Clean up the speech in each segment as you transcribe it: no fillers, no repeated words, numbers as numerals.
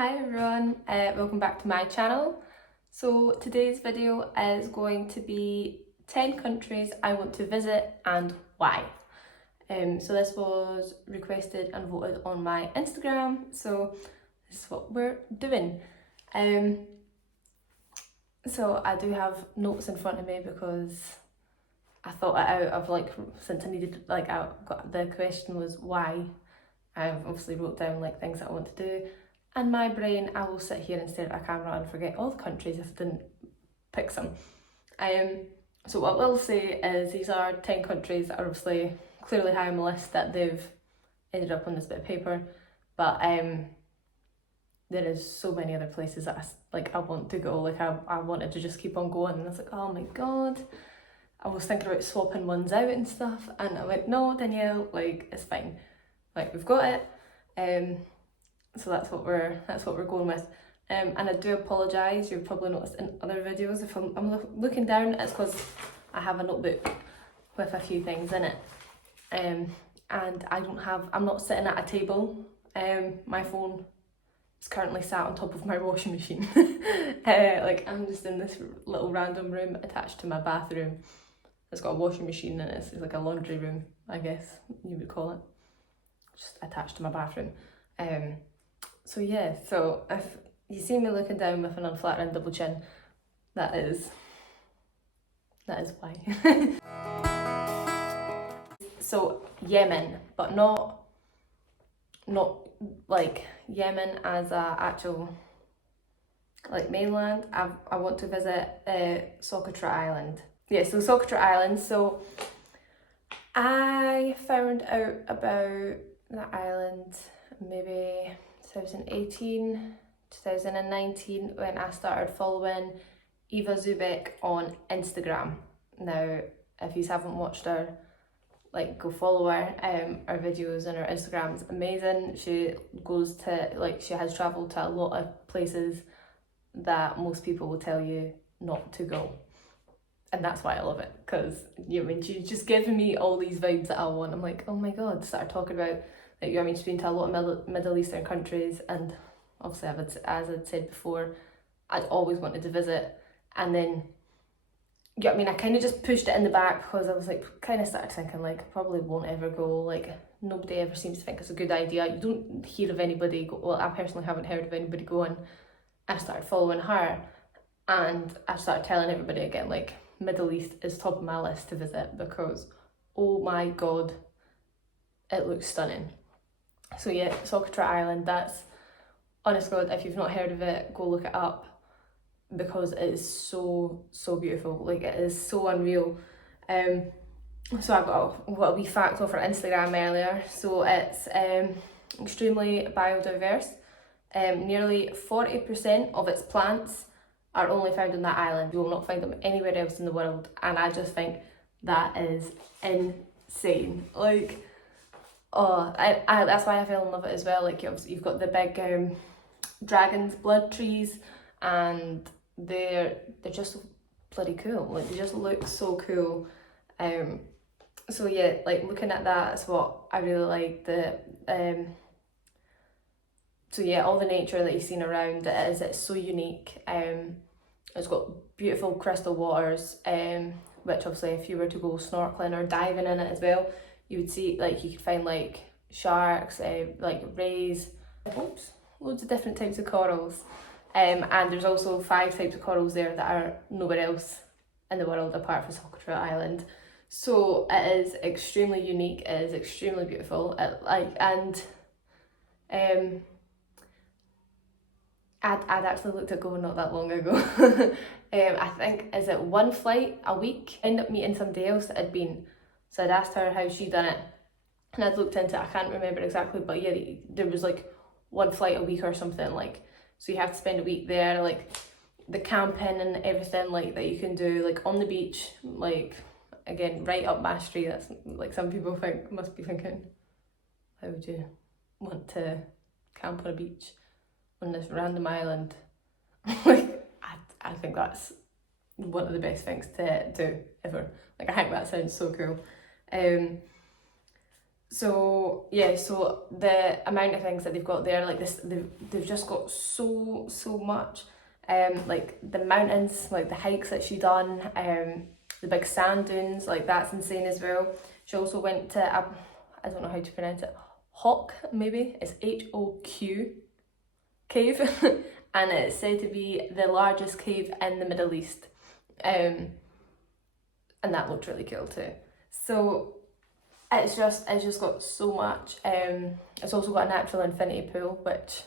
Hi everyone, welcome back to my channel. So today's video is going to be 10 countries I want to visit and why. So this was requested and voted on my Instagram, so this is what we're doing. So I do have notes in front of me because I thought it out of since I needed, the question was why. I've obviously wrote down things that I want to do. And my brain, I will sit here and stare at a camera and forget all the countries if I didn't pick some. So what I will say is these are 10 countries that are obviously clearly high on the list that they've ended up on this bit of paper. But there is so many other places that I want to go. I wanted to just keep on going, and I was like, oh my god. I was thinking about swapping ones out and stuff, and I went, no, Danielle, it's fine. We've got it. So that's what we're going with. And I do apologise, you've probably noticed in other videos if I'm looking down, it's because I have a notebook with a few things in it. And I'm not sitting at a table. My phone is currently sat on top of my washing machine. I'm just in this little random room attached to my bathroom. It's got a washing machine in it, it's like a laundry room, I guess you would call it. Just attached to my bathroom. So yeah, so if you see me looking down with an unflattering double chin, that is why. So Yemen, but not like Yemen as a actual mainland. I want to visit Socotra Island. Yeah, so Socotra Island. So I found out about the island maybe 2018, 2019 when I started following Eva Zubek on Instagram. Now, if you haven't watched her, go follow her. Her videos and her Instagram is amazing. She goes to, she has travelled to a lot of places that most people will tell you not to go. And that's why I love it, because she's just giving me all these vibes that I want. I'm like, oh my god, started talking about she's been to a lot of Middle Eastern countries, and obviously as I'd said before, I'd always wanted to visit. And then, I kind of just pushed it in the back because I was kind of started thinking I probably won't ever go. Nobody ever seems to think it's a good idea. You don't hear of anybody go, well, I personally haven't heard of anybody going. I started following her, and I started telling everybody again, Middle East is top of my list to visit because, oh my god, it looks stunning. So yeah, Socotra Island, that's, honest god, if you've not heard of it, go look it up because it is so beautiful. It is so unreal. So I got a wee fact off our Instagram earlier. So it's extremely biodiverse. Nearly 40% of its plants are only found on that island. You will not find them anywhere else in the world, and I just think that is insane. That's why I fell in love with it as well. You've got the big dragon's blood trees, and they're just bloody cool. They just look so cool. So yeah, looking at that's what I really like. So yeah, all the nature that you've seen around it's so unique. It's got beautiful crystal waters, which obviously if you were to go snorkeling or diving in it as well, you would see, you could find sharks, rays, loads of different types of corals. And there's also 5 types of corals there that are nowhere else in the world apart from Socotra Island. So it is extremely unique, it is extremely beautiful. I'd actually looked at going not that long ago. I think, is it 1 flight a week? I ended up meeting somebody else that had been, so I'd asked her how she'd done it, and I'd looked into it, I can't remember exactly, but yeah, there was 1 flight a week or something, so you have to spend a week there, the camping and everything that you can do, on the beach, again, right up my street. That's some people must be thinking, why would you want to camp on a beach on this random island? I think that's one of the best things to do ever. I think that sounds so cool. So yeah, so the amount of things that they've got there, like this, they've just got so much. Like the mountains, like the hikes that she done, the big sand dunes, like that's insane as well. She also went to I don't know how to pronounce it, Hoq maybe, it's Hoq cave, and it's said to be the largest cave in the Middle East, and that looked really cool too. So it's just got so much. It's also got a natural infinity pool, which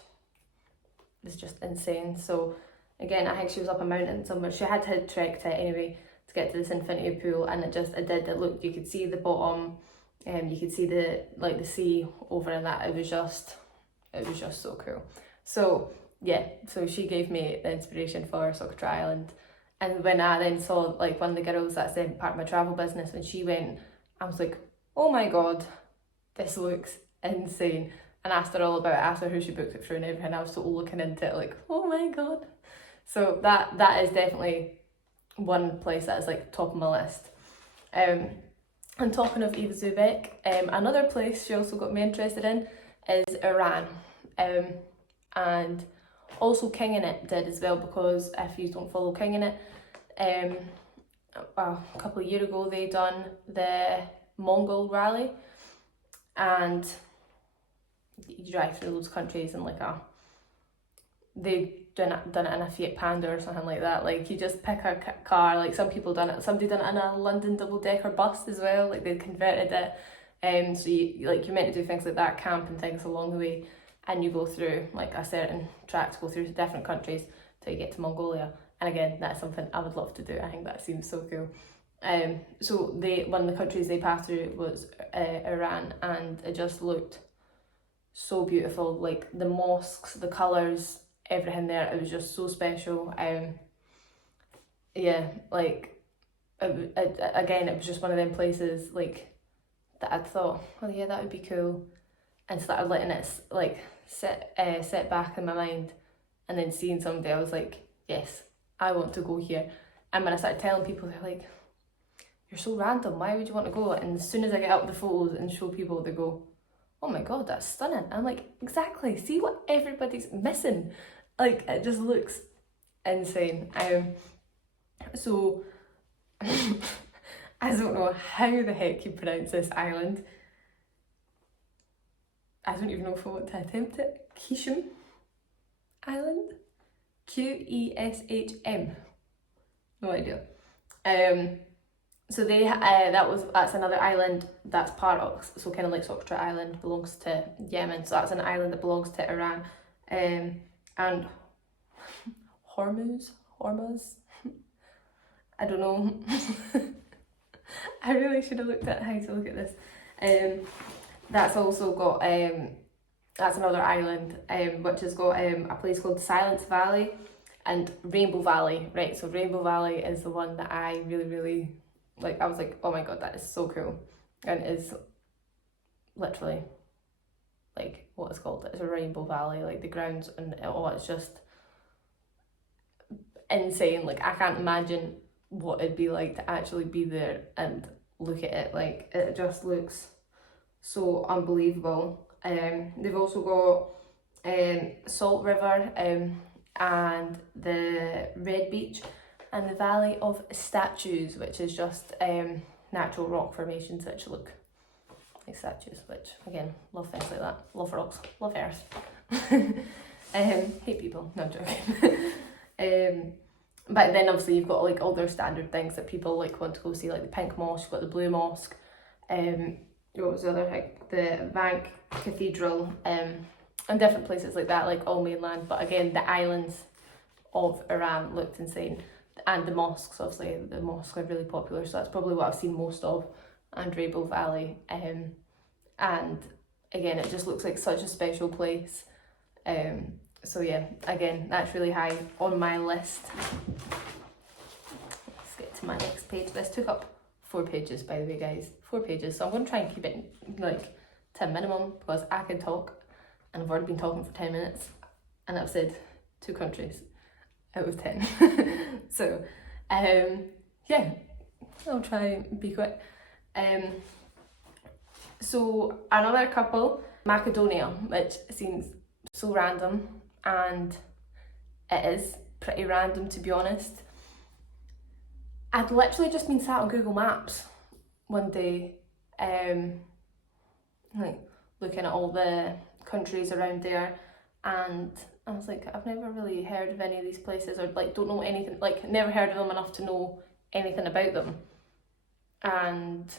is just insane. So again, I think she was up a mountain somewhere. She had to trek to it anyway to get to this infinity pool, and it looked, you could see the bottom, you could see the sea over in that. It was just so cool. So yeah, so she gave me the inspiration for Socotra Island. And when I then saw like one of the girls that's part of my travel business, when she went, I was like, oh my god, this looks insane. And asked her all about it, asked her who she booked it through and everything. I was totally looking into it like, oh my god. So that is definitely one place that is like top of my list. And talking of Eva Zubek, another place she also got me interested in is Iran. And also Kinging-It did as well, because if you don't follow Kinging-It, a couple of years ago they done the Mongol rally, and you drive through loads of countries and they done it in a Fiat Panda or something like that. Like you just pick a car, like somebody done it in a London double-decker bus as well, like they converted it. So you're meant to do things like that, camp and things along the way, and you go through like a certain track to go through different countries till you get to Mongolia. And again, that's something I would love to do. I think that seems so cool. So one of the countries they passed through was Iran, and it just looked so beautiful. Like the mosques, the colours, everything there, it was just so special. Yeah, like again, it was just one of them places like that I thought, oh yeah, that would be cool, and started letting it like sit back in my mind, and then seeing somebody, I was like, yes, I want to go here. And when I started telling people, they're like, you're so random, why would you want to go? And as soon as I get up the photos and show people, they go, oh my god, that's stunning. And I'm like, exactly, see what everybody's missing? Like, it just looks insane. So I don't know how the heck you pronounce this island. I don't even know if I want to attempt it. Qeshm Island? Qeshm. No idea. So that's another island that's part of, so kind of like Socotra Island belongs to Yemen, so that's an island that belongs to Iran. And Hormuz, I don't know. I really should have looked at how to look at this. That's also got that's another island, which has got a place called Silence Valley and Rainbow Valley. Right, so Rainbow Valley is the one that I really like. I was like, oh my god, that is so cool, and it is literally like what it's called. It's a rainbow valley, like the grounds and it's just insane. Like I can't imagine what it'd be like to actually be there and look at it. Like it just looks so unbelievable. They've also got Salt River and the Red Beach and the Valley of Statues, which is just natural rock formations which look like statues, which again, love things like that. Love rocks, love earth. Hate people, no, I'm joking. But then obviously you've got like all their standard things that people like want to go see, like the Pink Mosque, you've got the Blue Mosque, what was the other thing? The Bank Cathedral, and different places like that, like all mainland. But again, the islands of Iran looked insane. And the mosques, obviously, the mosques are really popular, so that's probably what I've seen most of, and Rainbow Valley. And again, it just looks like such a special place. So yeah, again, that's really high on my list. Let's get to my next page. This took up 4 pages, by the way, guys. 4 pages. So I'm going to try and keep it like to a minimum, because I can talk, and I've already been talking for 10 minutes, and I've said 2 countries out of 10. So yeah, I'll try and be quick. So another couple, Macedonia, which seems so random, and it is pretty random to be honest. I'd literally just been sat on Google Maps one day, like looking at all the countries around there, and I was like, I've never really heard of any of these places, or like don't know anything, like never heard of them enough to know anything about them. And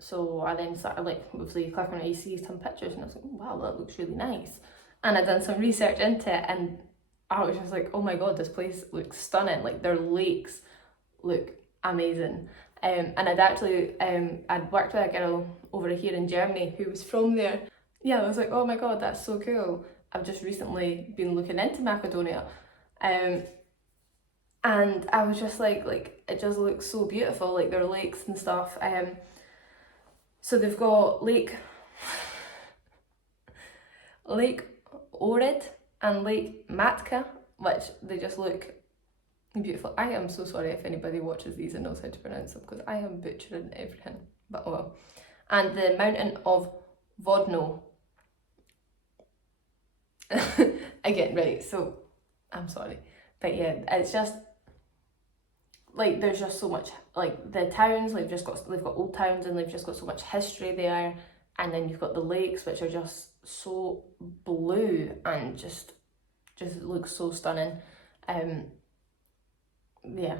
so I then started like obviously clicking on it, you see some pictures and I was like, wow, that looks really nice. And I'd done some research into it and I was just like, oh my god, this place looks stunning. Like their lakes look amazing. And I'd actually, I'd worked with a girl over here in Germany who was from there. Yeah, I was like, oh my god, that's so cool. I've just recently been looking into Macedonia. And I was just like it just looks so beautiful, like their lakes and stuff. So they've got Lake Ohrid and Lake Matka, which they just look beautiful. I am so sorry if anybody watches these and knows how to pronounce them because I am butchering everything, but oh well. And the mountain of Vodno. Again, right, so I'm sorry. But yeah, it's just like there's just so much, like the towns, like they've got old towns and they've just got so much history there, and then you've got the lakes which are just so blue and just looks so stunning. Yeah,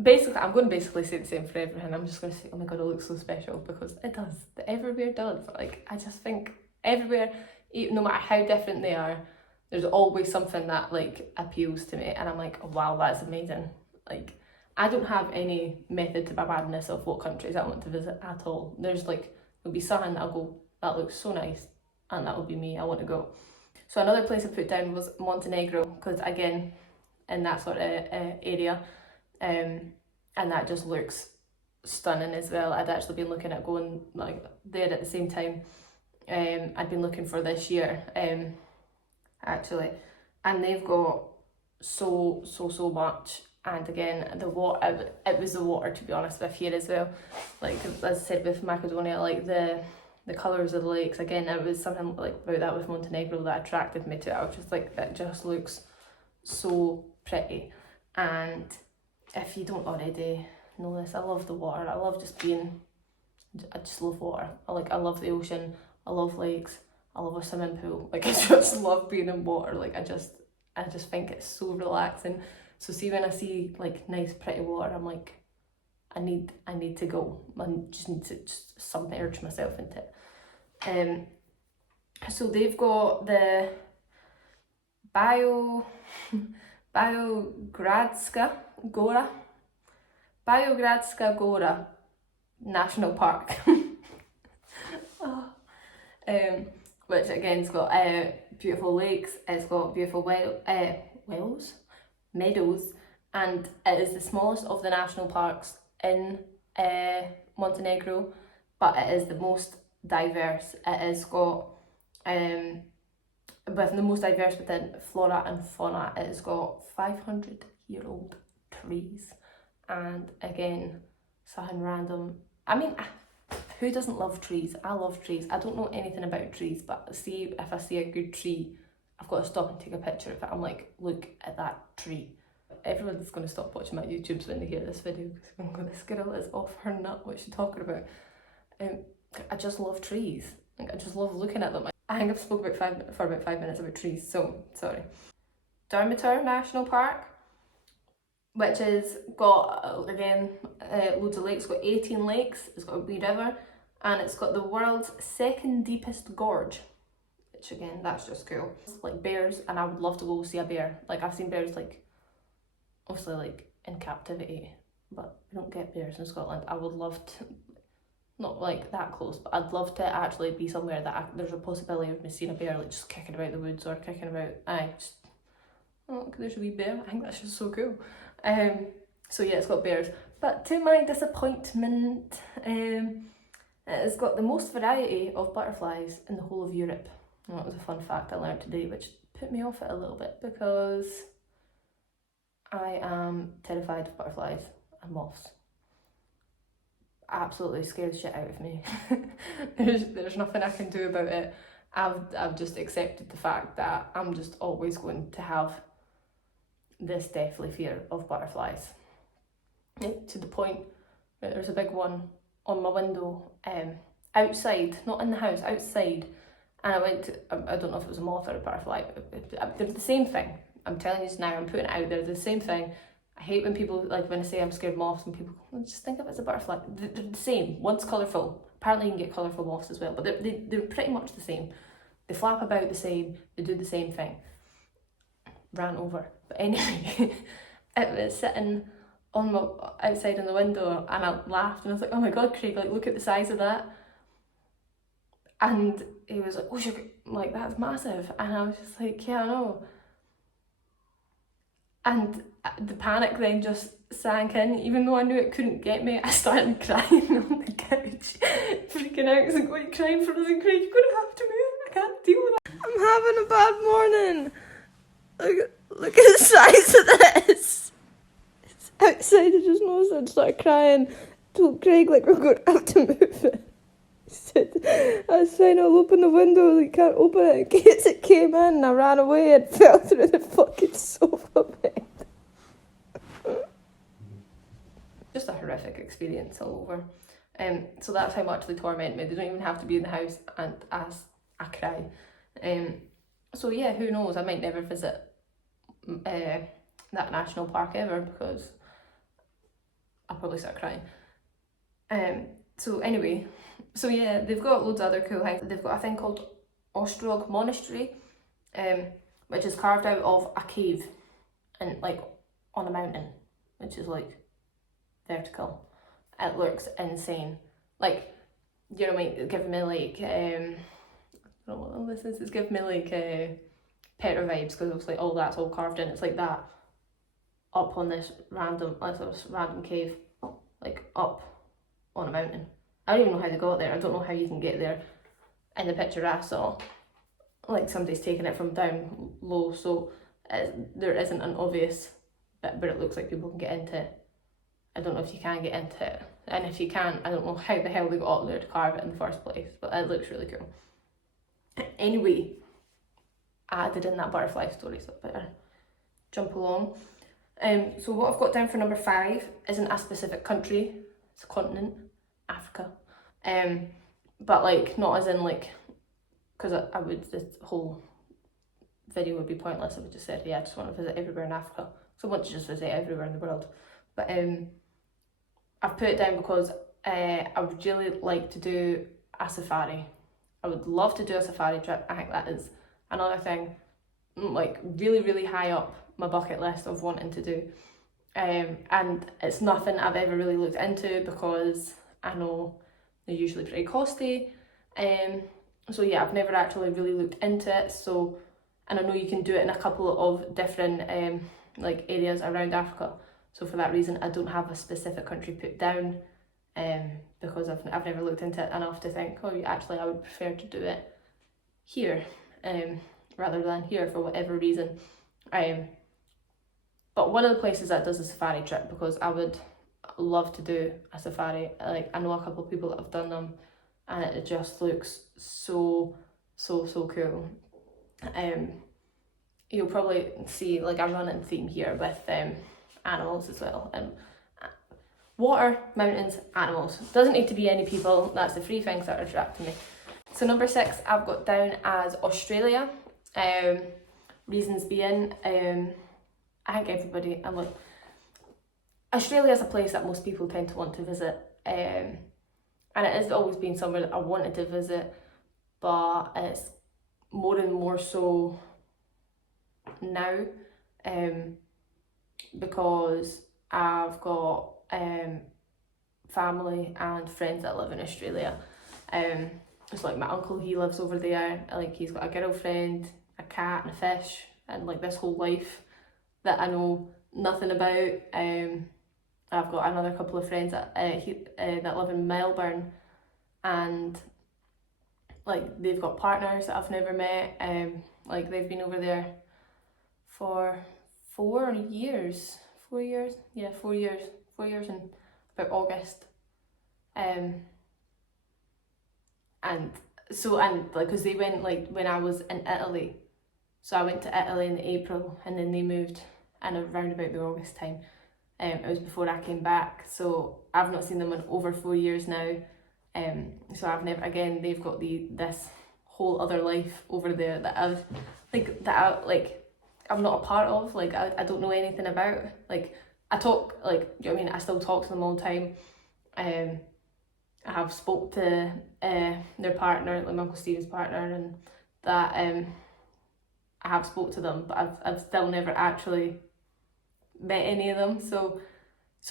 basically I'm going to basically say the same for everything. I'm just going to say, oh my god, it looks so special, because it does. Everywhere does. Like I just think everywhere, no matter how different they are, there's always something that like appeals to me, and I'm like, oh, wow, that's amazing. Like I don't have any method to my madness of what countries I want to visit at all. There's like, there'll be something that I'll go, that looks so nice, and that will be me, I want to go. So another place I put down was Montenegro, because again, in that sort of area, and that just looks stunning as well. I'd actually been looking at going like there at the same time. I'd been looking for this year, actually, and they've got so much. And again, the water, it was the water, to be honest with, here as well. Like as I said with Macedonia, like the colours of the lakes, again, it was something like about that with Montenegro that attracted me to it. I was just like, it just looks so pretty. And if you don't already know this, I love the water. I love I just love water. I love the ocean. I love lakes. I love a swimming pool. Like I just love being in water. Like I just think it's so relaxing. So see, when I see like nice pretty water, I'm like, I need to go. I just need to just submerge myself into it. So they've got the Biogradska Gora National Park. Which again's got beautiful lakes, it's got beautiful meadows, and it is the smallest of the national parks in Montenegro, but it is the most diverse. It has got with the most diverse within flora and fauna. It has got 500-year-old trees, and again, something random. I mean, who doesn't love trees? I love trees. I don't know anything about trees, but see, if I see a good tree, I've got to stop and take a picture of it. I'm like, look at that tree. Everyone's going to stop watching my YouTubes when they hear this video, because I'm going, this girl is off her nut, what's she talking about? I just love trees. Like, I just love looking at them. I think I've spoken for about 5 minutes about trees, so sorry. Darmitar National Park, which has got, again, loads of lakes. It's got 18 lakes, it's got a wee river, and it's got the world's second deepest gorge, which again, that's just cool. It's like bears, and I would love to go see a bear. Like I've seen bears like, obviously like in captivity, but we don't get bears in Scotland. I would love to, not like that close, but I'd love to actually be somewhere that there's a possibility of me seeing a bear like just kicking about the woods, or kicking about, oh, there's a wee bear. I think that's just so cool. So yeah, it's got bears, but to my disappointment, it's got the most variety of butterflies in the whole of Europe. That was a fun fact I learned today, which put me off it a little bit, because I am terrified of butterflies and moths. absolutely scares the shit out of me. There's nothing I can do about it. I've just accepted the fact that I'm just always going to have this deathly fear of butterflies. To the point that there's a big one on my window, outside, not in the house, outside. And I went to, I don't know if it was a moth or a butterfly, they're the same thing. I'm telling you now, I'm putting it out there, they're the same thing. I hate when people, like when I say I'm scared of moths and people go, just think of it as a butterfly. They're the same. One's colourful. Apparently you can get colourful moths as well, but they're pretty much the same. They flap about the same, they do the same thing. Ran over. But anyway, it was sitting on my outside in the window and I laughed and I was like, oh my god, Craig, like look at the size of that. And he was like, oh, like that's massive. And I was just like, yeah, I know. And the panic then just sank in. Even though I knew it couldn't get me, I started crying on the couch, freaking out. I was like, what are you crying for? I was like, Craig, you're gonna have to move. I can't deal with that. I'm having a bad morning. Look at the size of this. It's outside, I just noticed I'd started crying. I told Craig, like, we're going to have to move it. He said, I was fine, I'll open the window, you can't open it in case it came in. And I ran away and fell through the fucking sofa bed. Just a horrific experience all over. So that's how much they torment me. They don't even have to be in the house and as I cry. So yeah, who knows, I might never visit that national park ever because I'll probably start crying. So anyway, so yeah, they've got loads of other cool things. They've got a thing called Ostrog Monastery, which is carved out of a cave and like on a mountain, which is like vertical. It looks insane. Like, you know what I mean? It's giving me like I don't know what this is. It's giving me like Petra vibes because obviously all that's all carved in. It's like that up on this random cave, like up on a mountain. I don't even know how they got there. I don't know how you can get there. In the picture I saw, like somebody's taken it from down low, so there isn't an obvious bit where it looks like people can get into it. I don't know if you can get into it, and if you can, I don't know how the hell they got up there to carve it in the first place, but it looks really cool. Anyway, I added in that butterfly story, so I better jump along. So what I've got down for number 5 isn't a specific country, it's a continent, Africa. But like, not as in like, because I would, this whole video would be pointless if I just said, yeah, I just want to visit everywhere in Africa. So I want to just visit everywhere in the world. But I've put it down because I would really like to do a safari. I would love to do a safari trip. I think that is another thing, like really, really high up my bucket list of wanting to do. And it's nothing I've ever really looked into because I know they're usually pretty costly. So yeah, I've never actually really looked into it. So, and I know you can do it in a couple of different like areas around Africa. So for that reason, I don't have a specific country put down because I've never looked into it enough to think, oh, actually I would prefer to do it here rather than here for whatever reason. But one of the places that does a safari trip, because I would love to do a safari, like I know a couple of people that have done them and it just looks so cool. You'll probably see like a running theme here with animals as well. Water, mountains, animals. Doesn't need to be any people. That's the 3 things that are attracting me. So number 6 I've got down as Australia. Reasons being, I think everybody, Australia is a place that most people tend to want to visit, and it has always been somewhere that I wanted to visit, but it's more and more so now, because I've got family and friends that live in Australia. It's like my uncle, he lives over there, like he's got a girlfriend, a cat and a fish, and like this whole life that I know nothing about. I've got another couple of friends that that live in Melbourne, and like they've got partners that I've never met. Like they've been over there for 4 years. 4 years? Yeah, 4 years. 4 years in about August. And like, because they went like when I was in Italy, so I went to Italy in April, and then they moved in around about the August time. It was before I came back, so I've not seen them in over 4 years now. So I've never, again, they've got this whole other life over there that I'm not a part of. Like I don't know anything about. Like I talk, like, you know what I mean, I still talk to them all the time. I have spoke to their partner, like my Uncle Stephen's partner, and that I have spoke to them, but I've still never actually met any of them. So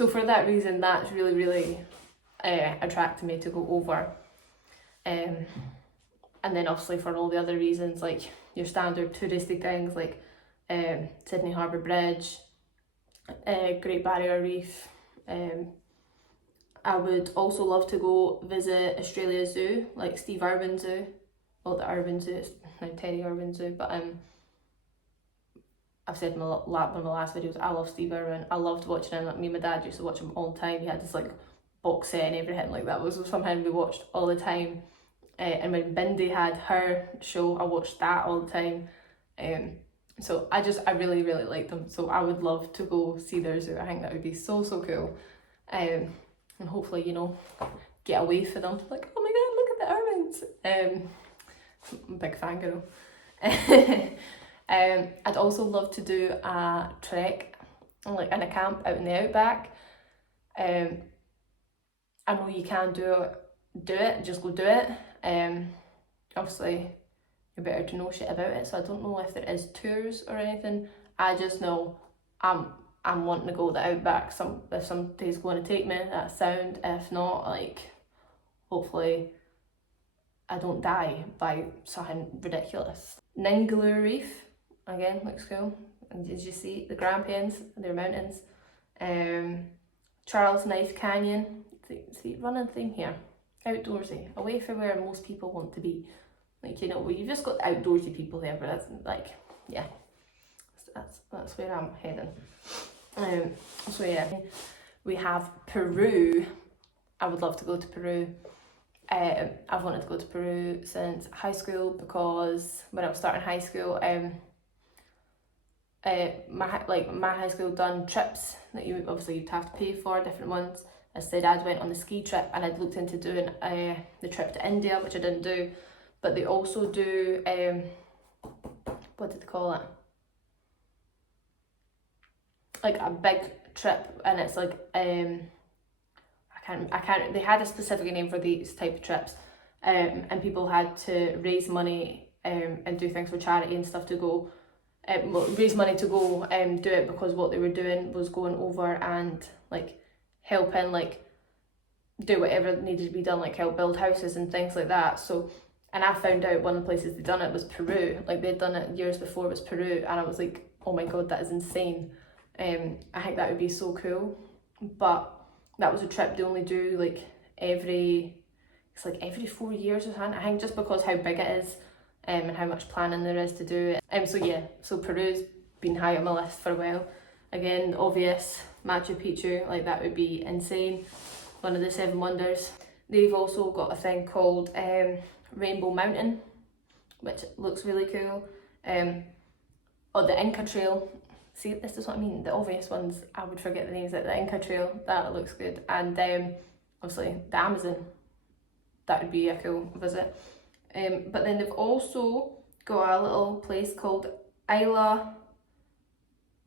for that reason, that's really, really attracted me to go over. And then obviously for all the other reasons, like your standard touristy things like Sydney Harbour Bridge, Great Barrier Reef. I would also love to go visit Australia Zoo, like Steve Irwin Zoo, well, the Irwin Zoo, it's now Teddy Irwin Zoo, but I've said in one of my last videos, I love Steve Irwin. I loved watching him. Like, me and my dad used to watch him all the time. He had this like box set and everything, like that was something we watched all the time. And when Bindi had her show, I watched that all the time. So I really, really like them. So I would love to go see their zoo. I think that would be so, so cool. And hopefully, you know, get away for them. Like, oh my God, look at the Irwins. I'm a big fangirl. I'd also love to do a trek, like in a camp out in the outback. I know you can do it, just go do it. Obviously you're better to know shit about it, so I don't know if there is tours or anything. I just know I'm wanting to go to the outback. If somebody's going to take me, that's sound. If not, like, hopefully I don't die by something ridiculous. Ningaloo Reef, again, looks cool. And did you see the Grampians, their mountains? Charles Knife Canyon. See, running theme here. Outdoorsy, away from where most people want to be. Like, you know, you've just got outdoorsy people there, but that's like, yeah, that's where I'm heading. So yeah, we have Peru. I would love to go to Peru. I've wanted to go to Peru since high school, because when I was starting high school, my high school done trips that you'd have to pay for, different ones. As my dad went on the ski trip, and I'd looked into doing the trip to India, which I didn't do. But they also do what did they call it? Like a big trip, and it's like I can't. They had a specific name for these type of trips, and people had to raise money and do things for charity and stuff to go. Raise money to go do it, because what they were doing was going over and like helping, like do whatever needed to be done, like help build houses and things like that. So, and I found out one of the places they'd done it was Peru. Like, they'd done it years before, it was Peru, and I was like, oh my God, that is insane. I think that would be so cool. But that was a trip they only do like every 4 years or something. I think just because how big it is and how much planning there is to do it. So yeah, so Peru's been high on my list for a while. Again, obvious, Machu Picchu, like that would be insane. One of the 7 wonders. They've also got a thing called Rainbow Mountain, which looks really cool. Or the Inca Trail. See, this is what I mean, the obvious ones, I would forget the names, like the Inca Trail, that looks good. And obviously the Amazon, that would be a cool visit. But then they've also got a little place called Isla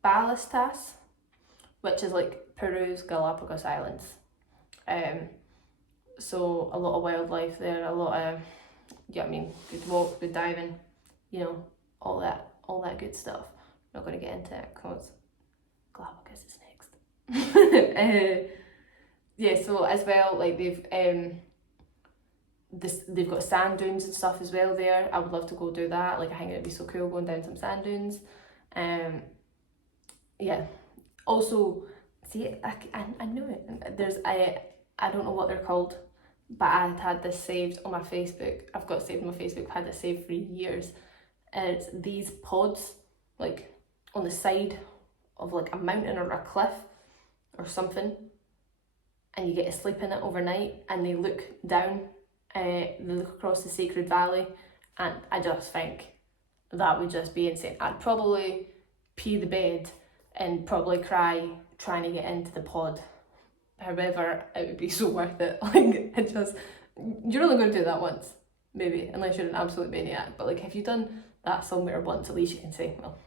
Ballenas, which is like Peru's Galapagos Islands. So a lot of wildlife there, a lot of, yeah, I mean, good walk, good diving, you know, all that good stuff. I'm not going to get into it because Galapagos is next. Yeah, so as well, like they've got sand dunes and stuff as well there. I would love to go do that. Like, I think it'd be so cool going down some sand dunes. Yeah. Also, see, I knew it. I don't know what they're called, but I had this saved on my Facebook. I've got it saved on my Facebook. I've had it saved for years. And it's these pods, like on the side of like a mountain or a cliff or something. and you get to sleep in it overnight, and they look down, they look across the Sacred Valley, and I just think that would just be insane. I'd probably pee the bed and probably cry trying to get into the pod. However, it would be so worth it. Like, it just, you're only going to do that once, maybe, unless you're an absolute maniac. But like, if you've done that somewhere once, at least you can say, well,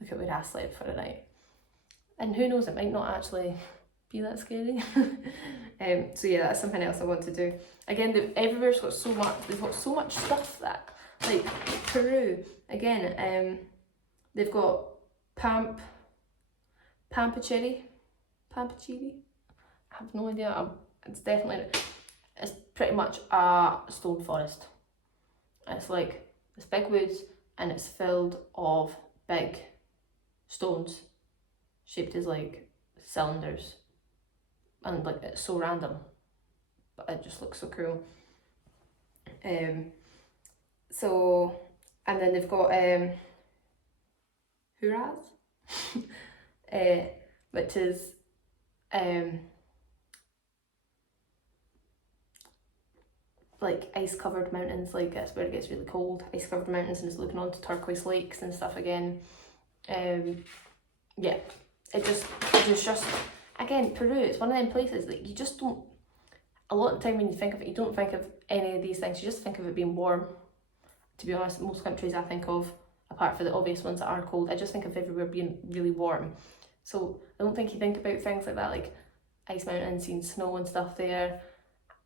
look at where I slept for a night. And who knows, it might not actually be that scary. So yeah, that's something else I want to do. Again, everywhere's got so much, they've got so much stuff that, like Peru, again, they've got Pampacheri. I have no idea. It's pretty much a stone forest. It's like this big woods, and it's filled of big stones shaped as like cylinders, and like it's so random, but it just looks so cool. So, and then they've got Huraz, which is like ice covered mountains. Like, that's where it gets really cold. Ice covered mountains, and it's looking onto turquoise lakes and stuff again. Yeah, it's just again, Peru, it's one of them places that you just don't, a lot of the time when you think of it, you don't think of any of these things, you just think of it being warm. To be honest, most countries I think of, apart from the obvious ones that are cold, I just think of everywhere being really warm. So I don't think you think about things like that, like ice mountains, seeing snow and stuff there.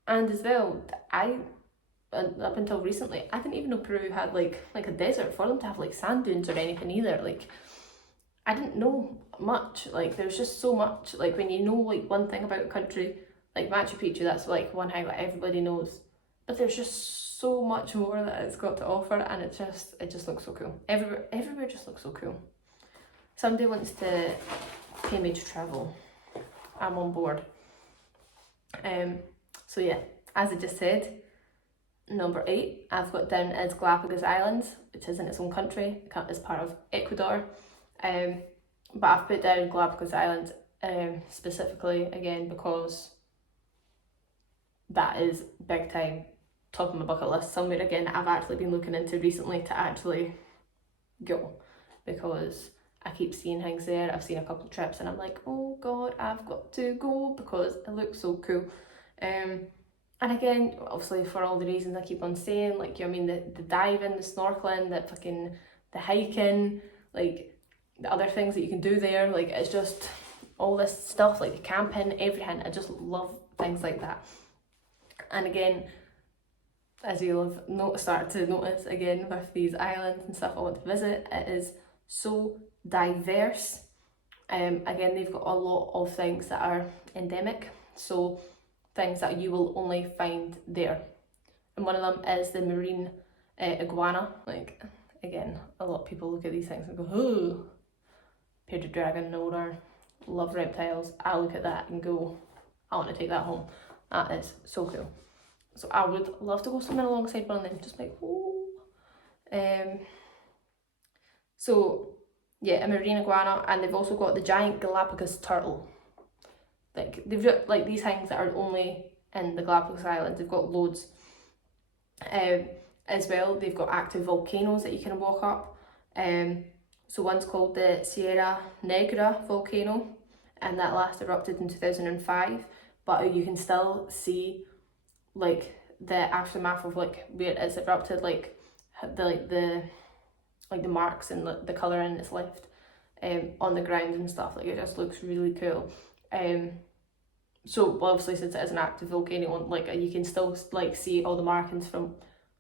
And as well, up until recently, I didn't even know Peru had like a desert for them to have like sand dunes or anything either. Like, I didn't know much. Like, there's just so much. Like, when you know like one thing about a country, like Machu Picchu, that's like one thing that everybody knows. But there's just so much more that it's got to offer, and it just looks so cool. Everywhere just looks so cool. Somebody wants to pay me to travel. I'm on board. So yeah, as I just said, number 8 I've got down as Galapagos Islands, which is in its own country, it's part of Ecuador. But I've put down Galapagos Islands specifically again because that is big time, top of my bucket list, somewhere again I've actually been looking into recently to actually go, because I keep seeing things there. I've seen a couple of trips and I'm like, oh god, I've got to go because it looks so cool. And again, obviously for all the reasons I keep on saying, like, you know, I mean, the diving, the snorkeling, the hiking, like the other things that you can do there, like it's just all this stuff, like the camping, everything. I just love things like that. And again, as you'll have started to notice again with these islands and stuff I want to visit, it is so diverse. Again, they've got a lot of things that are endemic, so things that you will only find there. And one of them is the marine iguana. Like, again, a lot of people look at these things and go, oh, bearded dragon, no, love reptiles. I look at that and go, I want to take that home. That is so cool. So I would love to go swimming alongside one of them, just like, oh. So yeah, a marine iguana, and they've also got the giant Galapagos turtle. Like, they've got like these things that are only in the Galapagos Islands. They've got loads. As well, they've got active volcanoes that you can walk up. So one's called the Sierra Negra volcano, and that last erupted in 2005. But you can still see like the aftermath of like where it's erupted, like the marks and the colouring it's left on the ground and stuff. Like, it just looks really cool. So obviously, since it is an active volcano, like you can still like see all the markings from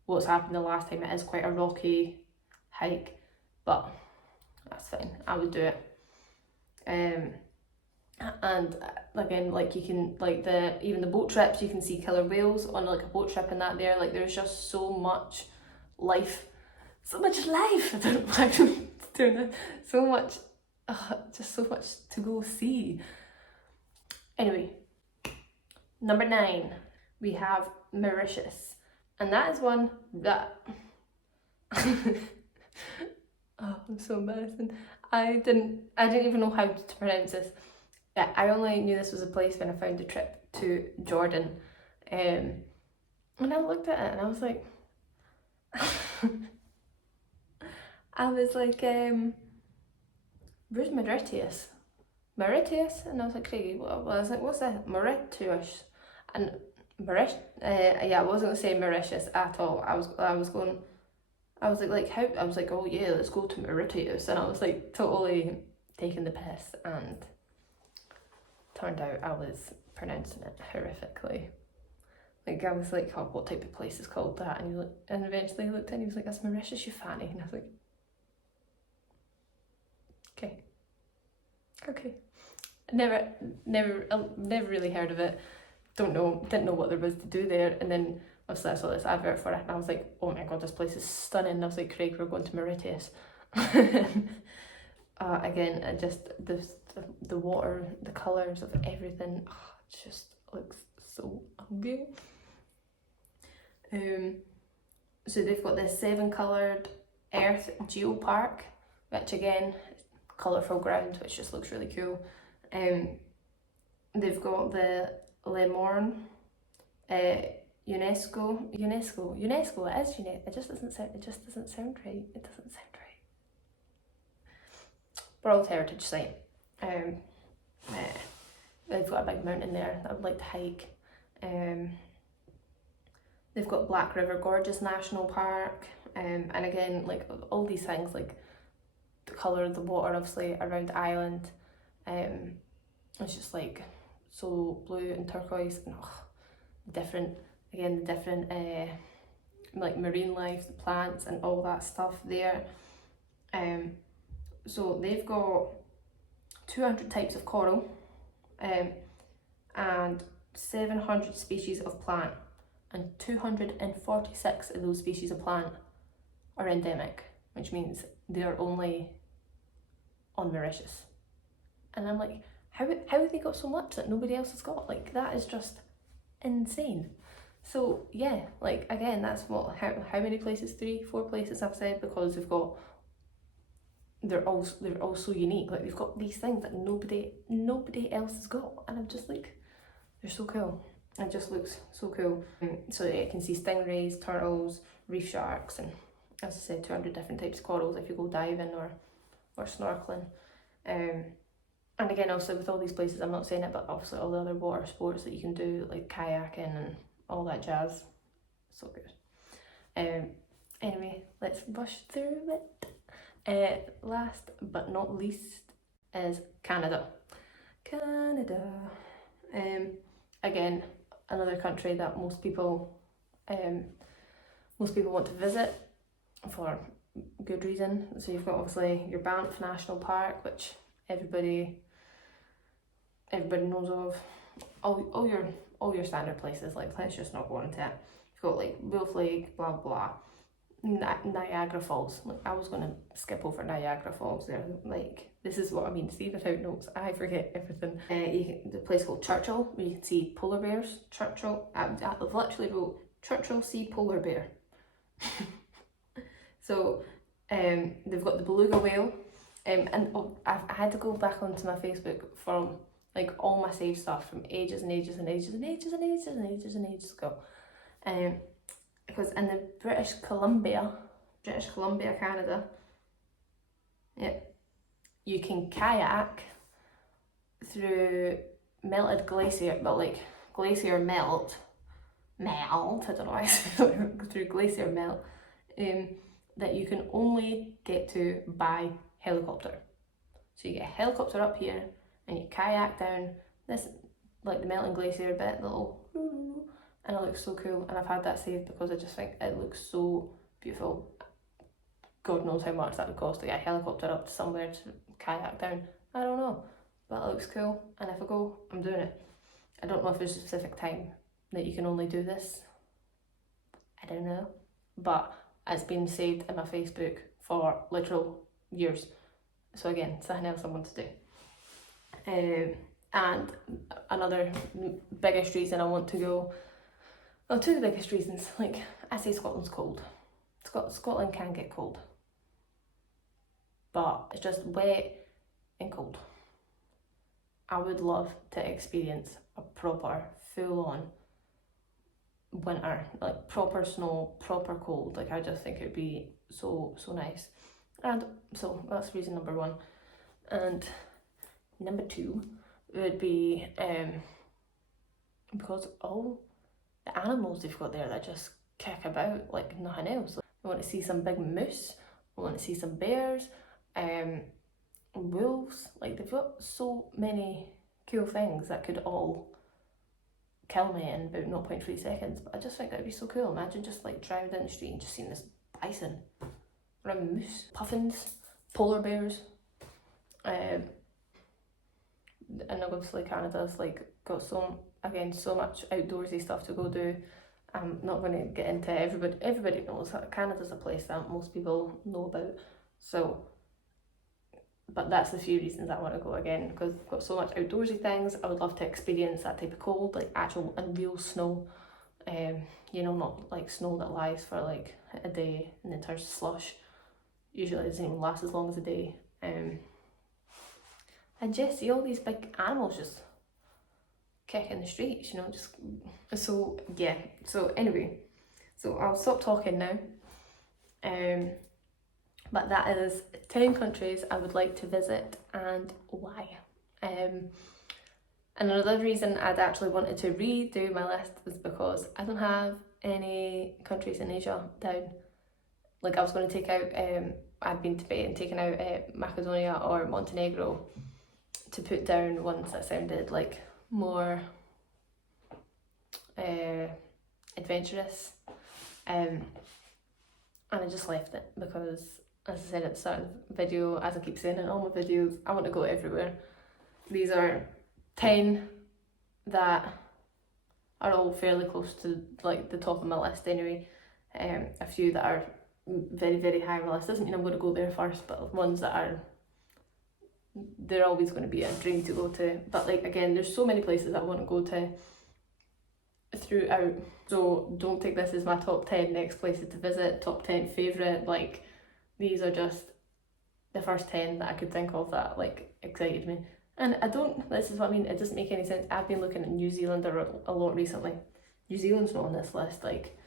what's happened the last time. It is quite a rocky hike, but that's fine. I would do it. And again, like, you can, like, even the boat trips, you can see killer whales on like a boat trip and that there. Like, there's just so much life. I don't know why I'm doing that. So much, just so much to go see. Anyway, number 9, we have Mauritius, and that is one that oh, I'm so embarrassing. I didn't even know how to pronounce this. yeah, I only knew this was a place when I found the trip to Jordan. And I looked at it and I was like, where's Mauritius? Mauritius? And I was like, Craigie, I was like, what's that? Mauritius. And yeah, I wasn't gonna say Mauritius at all. I was like, oh yeah, let's go to Mauritius. And I was like totally taking the piss, and turned out I was pronouncing it horrifically. Like, I was like, oh, what type of place is called that? And eventually he looked at it and he was like, that's Mauritius, you fanny. And I was like, okay. Never really heard of it. Didn't know what there was to do there. And then obviously I saw this advert for it and I was like, oh my god, this place is stunning. And I was like, Craig, we're going to Mauritius. Again, the water, the colours of everything, it just looks so good. So they've got this 7-coloured Earth Geopark, which again, colourful ground, which just looks really cool. They've got the Le Morne, UNESCO. It is UNESCO. It just doesn't sound right. It doesn't sound right. World Heritage Site. They've got a big mountain there that I would like to hike. They've got Black River Gorges National Park, and again, like all these things, like the colour of the water, obviously around the island, it's just like so blue and turquoise, and the different like marine life, the plants and all that stuff there. So they've got 200 types of coral, and 700 species of plant, and 246 of those species of plant are endemic, which means they are only on Mauritius. And I'm like, how have they got so much that nobody else has got? Like, that is just insane. So yeah, like again, that's what, how many places? 3-4 places I've said, because they're all so unique. Like, they've got these things that nobody else has got, and I'm just like, they're so cool. It just looks so cool. So you can see stingrays, turtles, reef sharks, and as I said, 200 different types of corals if you go diving or snorkeling. And again, also with all these places, I'm not saying it, but obviously all the other water sports that you can do, like kayaking and all that jazz. So good. Anyway, let's rush through it. Last but not least is Canada. Again, another country that most people want to visit for good reason. So you've got obviously your Banff National Park, which everybody knows of. All your standard places, like, let's just not go into it. You've got like Wolf Lake, blah blah. Niagara Falls. Like, I was gonna skip over Niagara Falls there. Like, this is what I mean. See, without notes, I forget everything. The place called Churchill, where you can see polar bears. Churchill. I've literally wrote Churchill see polar bear. So, they've got the beluga whale. And I had to go back onto my Facebook from like all my saved stuff from ages ago. Because in the British Columbia, Canada, you can kayak through melted glacier, but like glacier melt, I don't know why I said through glacier melt, that you can only get to by helicopter. So you get a helicopter up here and you kayak down this, like the melting glacier bit, and it looks so cool. And I've had that saved because I just think it looks so beautiful. God knows how much that would cost to get a helicopter up to somewhere to kayak down. I don't know, but it looks cool, and if I go, I'm doing it. I don't know if there's a specific time that you can only do this. I don't know, but it's been saved in my Facebook for literal years. So again, something else I want to do. And another biggest reason I want to go, well, two of the biggest reasons, like, I say Scotland's cold. Scotland can get cold, but it's just wet and cold. I would love to experience a proper, full-on winter, like proper snow, proper cold. Like I just think it'd be so nice. And so that's reason number one. And number two would be because all the animals they've got there that just kick about like nothing else. Like, I want to see some big moose, I want to see some bears, wolves. Like they've got so many cool things that could all kill me in about 0.3 seconds, but I just think that'd be so cool. Imagine just like driving down the street and just seeing this bison or a moose, puffins, polar bears, and obviously Canada's like got so much outdoorsy stuff to go do. I'm not going to get into everybody knows that Canada's a place that most people know about, so but that's the few reasons I want to go again, because I've got so much outdoorsy things. I would love to experience that type of cold, like actual and real snow, you know, not like snow that lies for like a day and then turns to slush. Usually it doesn't even last as long as a day. And just see all these big animals just kicking the streets, you know, just so yeah. So anyway, so I'll stop talking now. But that is 10 countries I would like to visit and why. And another reason I'd actually wanted to redo my list is because I don't have any countries in Asia down. Like I was going to take out, I'd been debating taking out Macedonia or Montenegro to put down ones that sounded like more adventurous. And I just left it because, as I said at the start of the video, as I keep saying in all my videos, I want to go everywhere. These are 10 that are all fairly close to like the top of my list anyway. A few that are very high on my list. Doesn't mean I'm going to go there first, but ones that are, they're always going to be a dream to go to. But like again, there's so many places I want to go to throughout, so don't take this as my top 10 next places to visit, top 10 favourite. Like these are just the first 10 that I could think of that like excited me. And this is what I mean, it doesn't make any sense. I've been looking at New Zealand a lot recently. New Zealand's not on this list. Like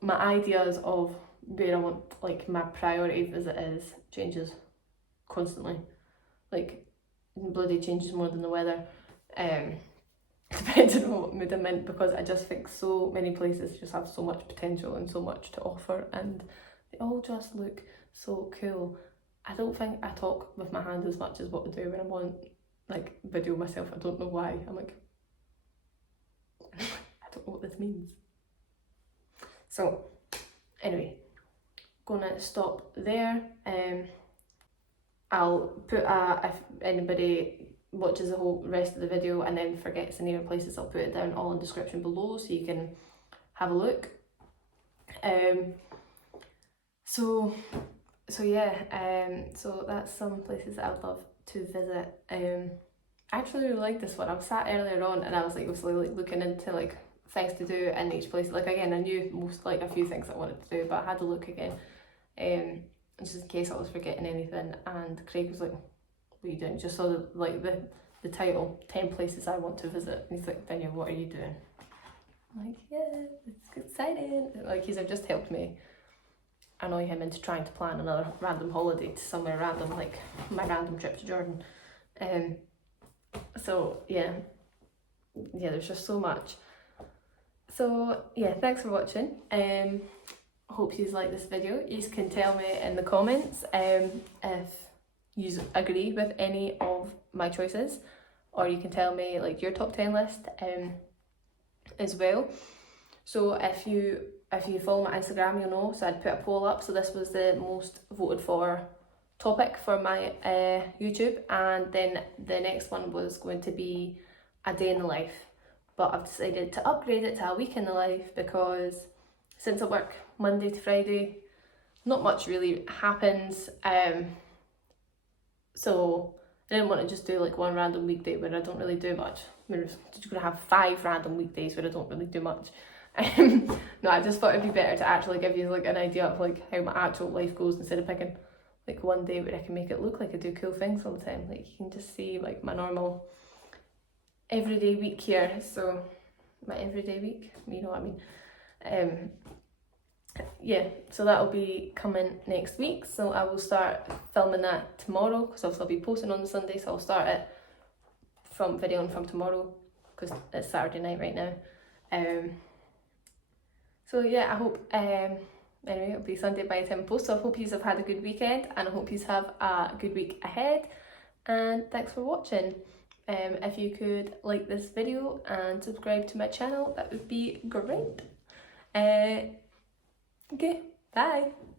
my ideas of where I want, like my priority visit is, changes constantly. Like bloody changes more than the weather. Depending on what mood I'm in, because I just think so many places just have so much potential and so much to offer, and they all just look so cool. I don't think I talk with my hand as much as what I do when I'm on like video myself. I don't know why. I'm like, I don't know what this means. So anyway, gonna stop there. I'll put if anybody watches the whole rest of the video and then forgets the name of places, I'll put it down all in the description below so you can have a look. So that's some places that I would love to visit. I actually really like this one. I was sat earlier on and I was like obviously like looking into like things to do in each place. Like again, I knew like a few things I wanted to do, but I had to look again, just in case I was forgetting anything. And Craig was like, what are you doing? Just saw the title, 10 places I want to visit. And he's like, Daniel, what are you doing? I'm like, yeah, it's exciting. Like he's just helped me annoy him into trying to plan another random holiday to somewhere random, like my random trip to Jordan. So yeah, there's just so much. So yeah, thanks for watching. Hope you like this video. You can tell me in the comments if you agree with any of my choices, or you can tell me like your top 10 list as well. So if you follow my Instagram, you'll know, so I'd put a poll up. So this was the most voted for topic for my YouTube, and then the next one was going to be a day in the life, but I've decided to upgrade it to a week in the life, because since I work Monday to Friday, not much really happens. So I didn't want to just do like one random weekday where I don't really do much. We're just going to have 5 random weekdays where I don't really do much. No, I just thought it'd be better to actually give you like an idea of like how my actual life goes, instead of picking like one day where I can make it look like I do cool things all the time. Like you can just see like my normal everyday week here, so my everyday week, you know what I mean. Yeah, so that'll be coming next week, so I will start filming that tomorrow, because obviously I'll be posting on the Sunday, so I'll start it from videoing from tomorrow, because it's Saturday night right now. So yeah, I hope, anyway, it'll be Sunday by the time I post, so I hope you have had a good weekend, and I hope you have a good week ahead, and thanks for watching. If you could like this video and subscribe to my channel, that would be great. Okay, bye.